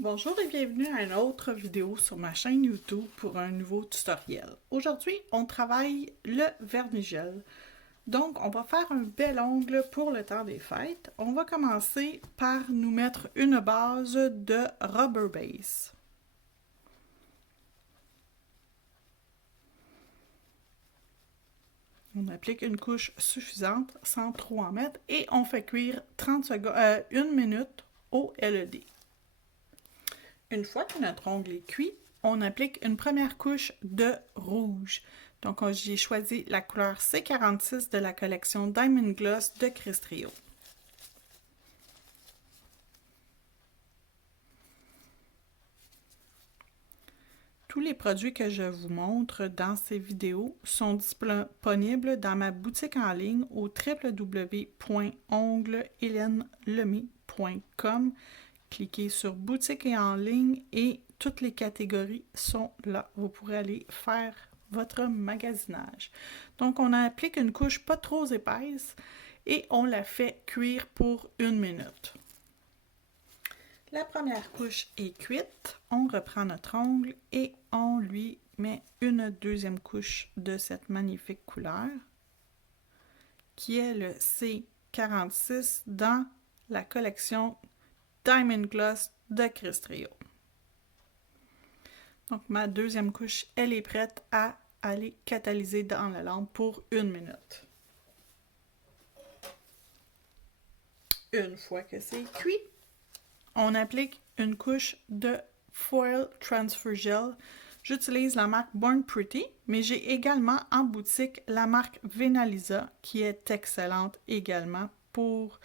Bonjour et bienvenue à une autre vidéo sur ma chaîne YouTube pour un nouveau tutoriel. Aujourd'hui, on travaille le vernis-gel. Donc, on va faire un bel ongle pour le temps des fêtes. On va commencer par nous mettre une base de Rubber Base. On applique une couche suffisante sans trop en mettre et on fait cuire 30 secondes, 1 minute au LED. Une fois que notre ongle est cuit, on applique une première couche de rouge. Donc, j'ai choisi la couleur C46 de la collection Diamond Gloss de Cris-Trio. Tous les produits que je vous montre dans ces vidéos sont disponibles dans ma boutique en ligne au www.onglehelenlemay.com. Cliquez sur boutique et en ligne et toutes les catégories sont là. Vous pourrez aller faire votre magasinage. Donc, on applique une couche pas trop épaisse et on la fait cuire pour 1 minute. La première couche est cuite. On reprend notre ongle et on lui met une deuxième couche de cette magnifique couleur qui est le C46 dans la collection Diamond Gloss de Cris-Trio. Donc, ma deuxième couche, elle est prête à aller catalyser dans la lampe pour 1 minute. Une fois que c'est cuit, on applique une couche de Foil Transfer Gel. J'utilise la marque Born Pretty, mais j'ai également en boutique la marque Venalisa qui est excellente également pour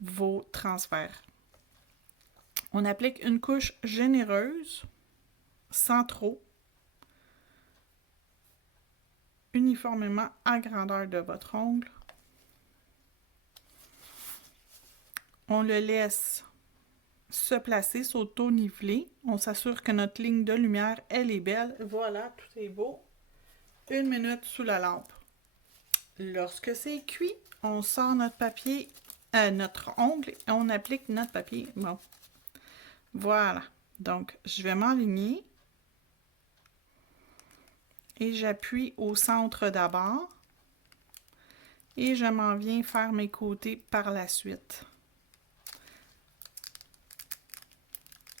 vos transferts. On applique une couche généreuse, sans trop, uniformément à grandeur de votre ongle. On le laisse se placer, s'auto-niveler. On s'assure que notre ligne de lumière, elle est belle. Voilà, tout est beau. 1 minute sous la lampe. Lorsque c'est cuit, on sort notre papier, notre ongle et on applique notre papier. Bon. Voilà. Donc, je vais m'enligner. Et j'appuie au centre d'abord. Et je m'en viens faire mes côtés par la suite.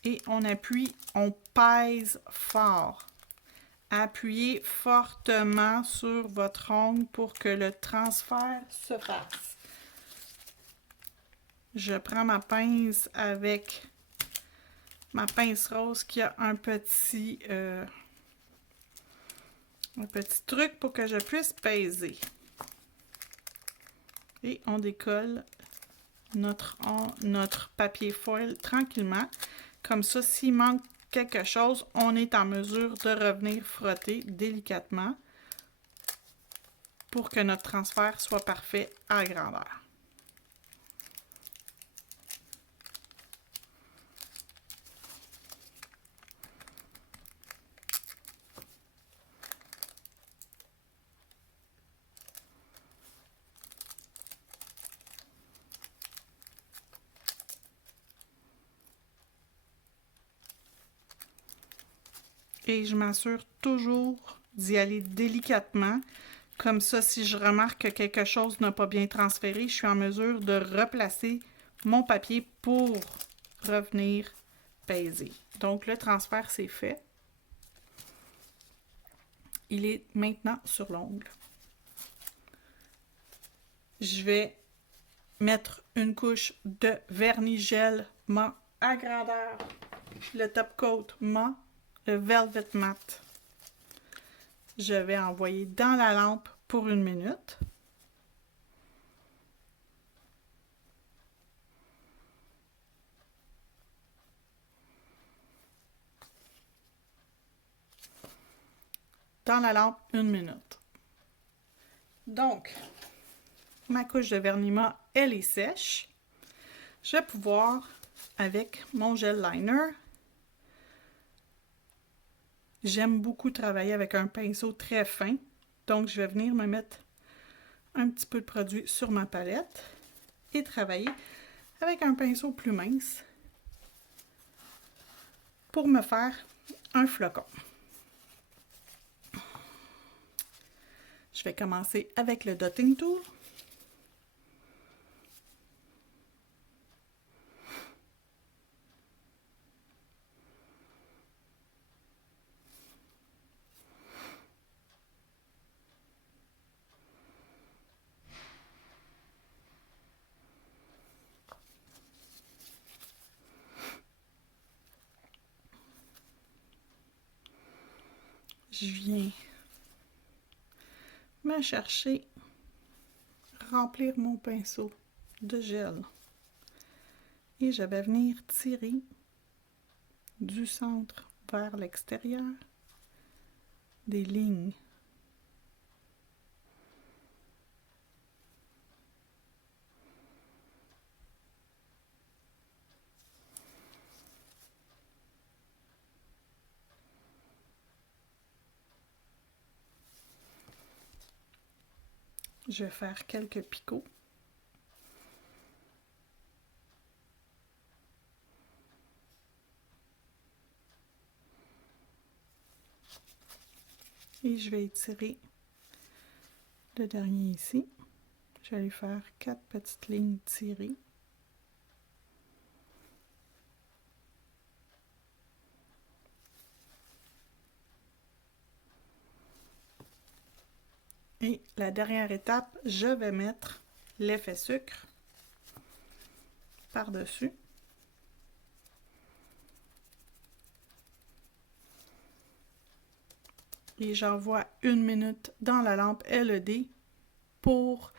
Et on appuie, on pèse fort. Appuyez fortement sur votre ongle pour que le transfert se fasse. Je prends ma pince avec ma pince rose qui a un petit truc pour que je puisse peser. Et on décolle notre papier foil tranquillement. Comme ça, s'il manque quelque chose, on est en mesure de revenir frotter délicatement pour que notre transfert soit parfait à grandeur. Et je m'assure toujours d'y aller délicatement. Comme ça, si je remarque que quelque chose n'a pas bien transféré, je suis en mesure de replacer mon papier pour revenir peser. Donc, le transfert, c'est fait. Il est maintenant sur l'ongle. Je vais mettre une couche de vernis gel mat à grandeur. Le top coat mat. Le Velvet Matte. Je vais envoyer dans la lampe pour 1 minute. Dans la lampe, 1 minute. Donc, ma couche de vernis mat, elle est sèche. Je vais pouvoir, avec mon gel liner, j'aime beaucoup travailler avec un pinceau très fin. Donc, je vais venir me mettre un petit peu de produit sur ma palette et travailler avec un pinceau plus mince pour me faire un flocon. Je vais commencer avec le dotting tool. Je viens me chercher, remplir mon pinceau de gel et je vais venir tirer du centre vers l'extérieur des lignes. Je vais faire quelques picots. Et je vais étirer le dernier ici. Je vais aller faire 4 petites lignes tirées. Et la dernière étape, je vais mettre l'effet sucre par-dessus. Et j'envoie 1 minute dans la lampe LED pour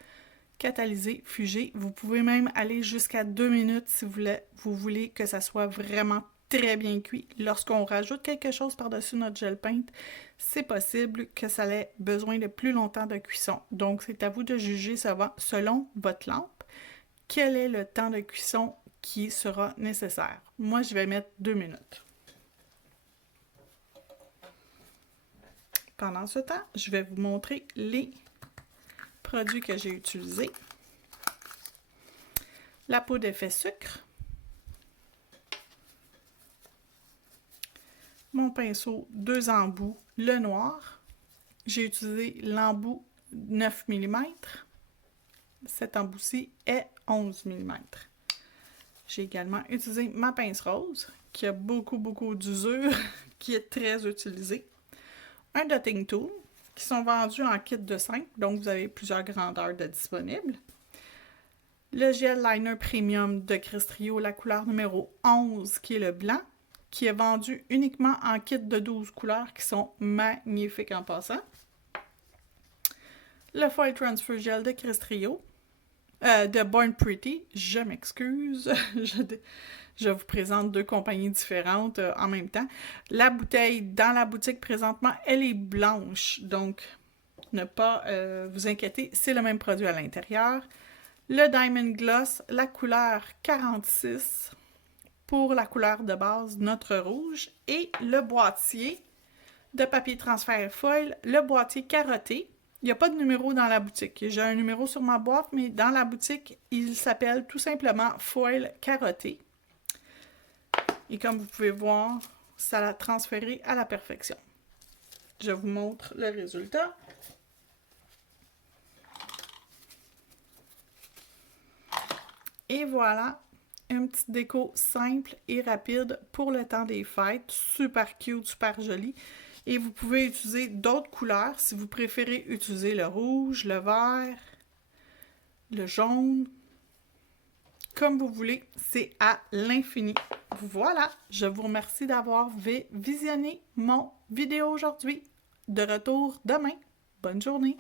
catalyser, fuger. Vous pouvez même aller jusqu'à 2 minutes si vous voulez que ça soit vraiment très bien cuit. Lorsqu'on rajoute quelque chose par-dessus notre gel paint, c'est possible que ça ait besoin de plus longtemps de cuisson. Donc, c'est à vous de juger selon votre lampe quel est le temps de cuisson qui sera nécessaire. Moi, je vais mettre 2 minutes. Pendant ce temps, je vais vous montrer les produits que j'ai utilisés. La poudre d'effet sucre. Mon pinceau 2 embouts, le noir. J'ai utilisé l'embout 9 mm. Cet embout-ci est 11 mm. J'ai également utilisé ma pince rose, qui a beaucoup d'usure, qui est très utilisée. Un dotting tool, qui sont vendus en kit de 5, donc vous avez plusieurs grandeurs de disponibles. Le gel liner premium de Crestrio, la couleur numéro 11, qui est le blanc, qui est vendu uniquement en kit de 12 couleurs, qui sont magnifiques en passant. Le Foil Transfer Gel de Crestrio, de Born Pretty, je m'excuse, je vous présente 2 compagnies différentes en même temps. La bouteille dans la boutique présentement, elle est blanche, donc ne pas vous inquiéter, c'est le même produit à l'intérieur. Le Diamond Gloss, la couleur 46 pour la couleur de base, notre rouge. Et le boîtier de papier transfert foil, le boîtier carotté. Il n'y a pas de numéro dans la boutique. J'ai un numéro sur ma boîte, mais dans la boutique, il s'appelle tout simplement foil carotté. Et comme vous pouvez voir, ça l'a transféré à la perfection. Je vous montre le résultat. Et voilà, une petite déco simple et rapide pour le temps des fêtes. Super cute, super jolie. Et vous pouvez utiliser d'autres couleurs si vous préférez utiliser le rouge, le vert, le jaune. Comme vous voulez, c'est à l'infini. Voilà, je vous remercie d'avoir visionné mon vidéo aujourd'hui. De retour demain. Bonne journée!